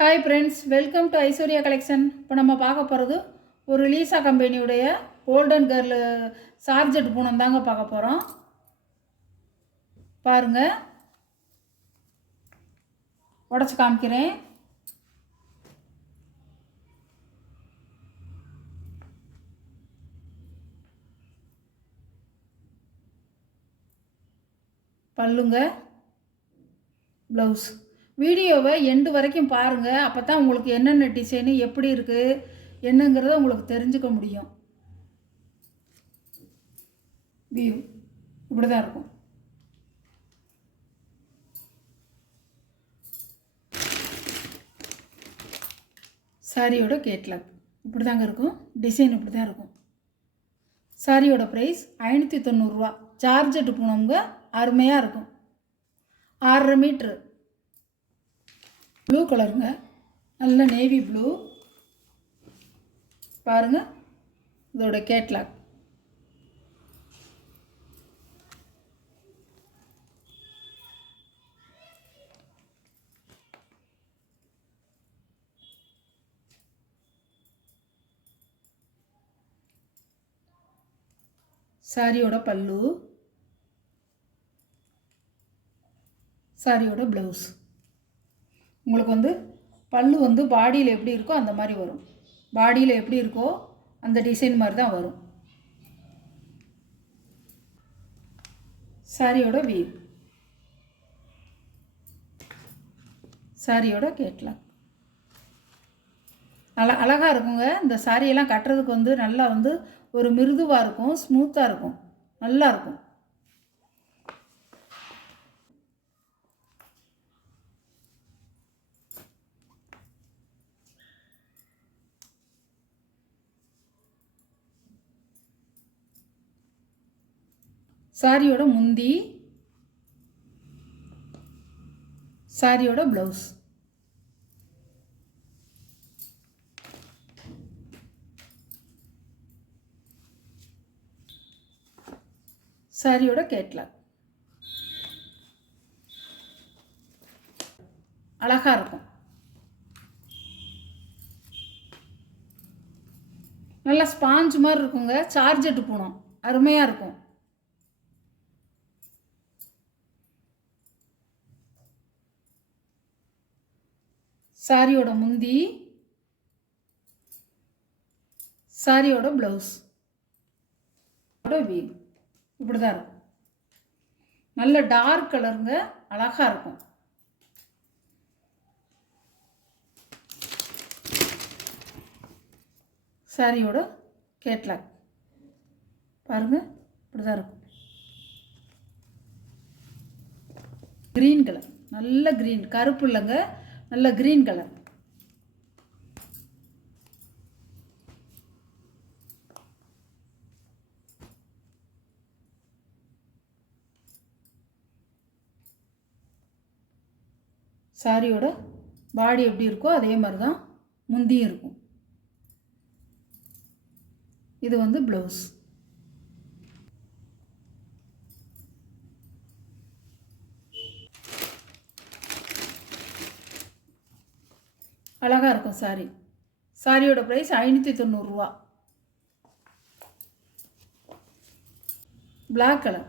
Hi friends, welcome to Aishwarya collection. இப்போ நம்ம பார்க்க போகிறது ஒரு லீசா கம்பெனியுடைய கோல்டன் கேர்ள் சார்ஜெட் பூனம் தாங்க பார்க்க போகிறோம். பாருங்கள், உடச்சி காமிக்கிறேன். பல்லுங்க, ப்ளவுஸ். வீடியோவை எண்டு வரைக்கும் பாருங்கள். அப்போ தான் உங்களுக்கு என்னென்ன டிசைனு எப்படி இருக்குது என்னங்கிறத உங்களுக்கு தெரிஞ்சுக்க முடியும். வியூ இப்படி தான் இருக்கும். சாரியோட கேட்லாக் இப்படி தாங்க இருக்கும். டிசைன் இப்படி தான் இருக்கும். சாரியோட ப்ரைஸ் 590 ரூபா. சார்ஜெட் பூனம்ங்க, அருமையாக இருக்கும். 6.5 மீட்ரு. ப்ளூ கலருங்க, நல்ல நேவி ப்ளூ. பாருங்கள், இதோட கேட்லாக். சாரியோட பல்லு, சாரியோட ப்ளவுஸ். உங்களுக்கு பல்லு பாடியில் எப்படி இருக்கோ அந்த மாதிரி வரும். பாடியில் எப்படி இருக்கோ அந்த டிசைன் மாதிரி தான் வரும். சாரியோட வீவ், சாரியோட கேட்லாக். அழகாக இருக்குங்க. இந்த சாரியெல்லாம் கட்டுறதுக்கு நல்லா ஒரு மிருதுவாக இருக்கும், ஸ்மூத்தாக இருக்கும், நல்லா இருக்கும். சாரியோட முந்தி, சாரியோட ப்ளவுஸ். சாரியோட கேட்லாக். அழகாக இருக்கும். நல்லா ஸ்பாஞ்ச் மாதிரி இருக்குங்க. சார்ஜெட் பூனம் அருமையாக இருக்கும். சாரியோட முந்தி, சாரியோட ப்ளவுஸ், வீவ் இப்படி தான் இருக்கும். நல்ல டார்க் கலருங்க, அழகாக இருக்கும். சாரியோட கேட்லாக் பாருங்கள், இப்படி தான் இருக்கும். க்ரீன் கலர், நல்ல க்ரீன், கருப்பு இல்லைங்க, நல்ல க்ரீன் கலர். சாரியோட பாடி எப்படி இருக்கோ அதே மாதிரி தான் முந்தியும் இருக்கும். இது ப்ளவுஸ். அழகாக இருக்கும் சாரி. சாரியோட ப்ரைஸ் 590 ரூபா. பிளாக் கலர்,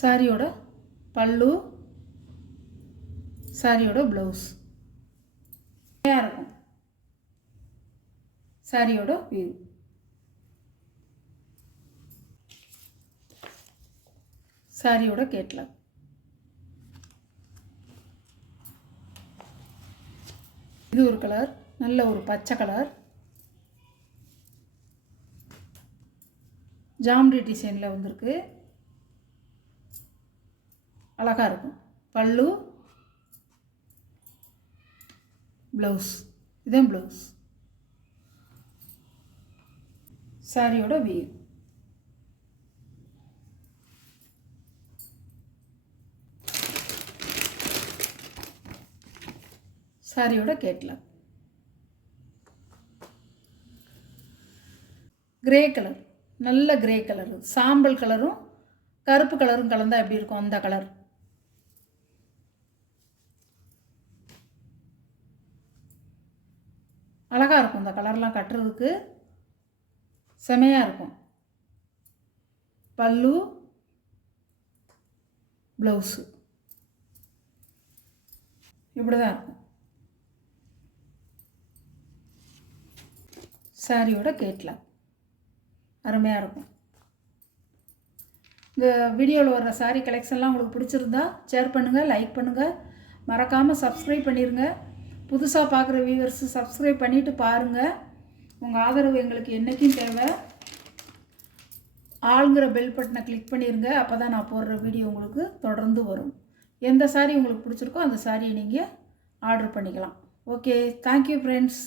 சாரியோட பல்லு, சாரியோட ப்ளவுஸ் இருக்கும். சாரியோட வியூ, சாரியோட கேட்லாக். இது ஒரு கலர், நல்ல ஒரு பச்சை கலர், ஜாம்ரி டிசைனில் வந்திருக்கு. அழகாக இருக்கும். பல்லு, ப்ளவுஸ், இதுதான் ப்ளவுஸ். சாரியோட வீவ், சாரியோட கேட்லாக். கிரே கலர், நல்ல கிரே கலரு, சாம்பல் கலரும் கருப்பு கலரும் கலந்தால் எப்படி இருக்கும் அந்த கலர். அழகாக இருக்கும். இந்த கலர்லாம் கட்டுறதுக்கு செமையாக இருக்கும். பல்லு, ப்ளவுஸு இப்படி தான் இருக்கும். சாரியோட கேட்லாக் அருமையாக இருக்கும். இந்த வீடியோவில் வர்ற சாரீ கலெக்ஷன்லாம் உங்களுக்கு பிடிச்சிருந்தா ஷேர் பண்ணுங்கள், லைக் பண்ணுங்கள், மறக்காமல் சப்ஸ்கிரைப் பண்ணிடுங்க. புதுசாக பார்க்குற வியூவர்ஸு சப்ஸ்கிரைப் பண்ணிவிட்டு பாருங்கள். உங்கள் ஆதரவு எங்களுக்கு என்றைக்கும் தேவை. ஆளுங்கிற பெல் பட்டனை கிளிக் பண்ணிடுங்க. அப்போ தான் நான் போடுற வீடியோ உங்களுக்கு தொடர்ந்து வரும். எந்த சாரீ உங்களுக்கு பிடிச்சிருக்கோ அந்த சாரியை நீங்கள் ஆர்டர் பண்ணிக்கலாம். Okay, thank you friends.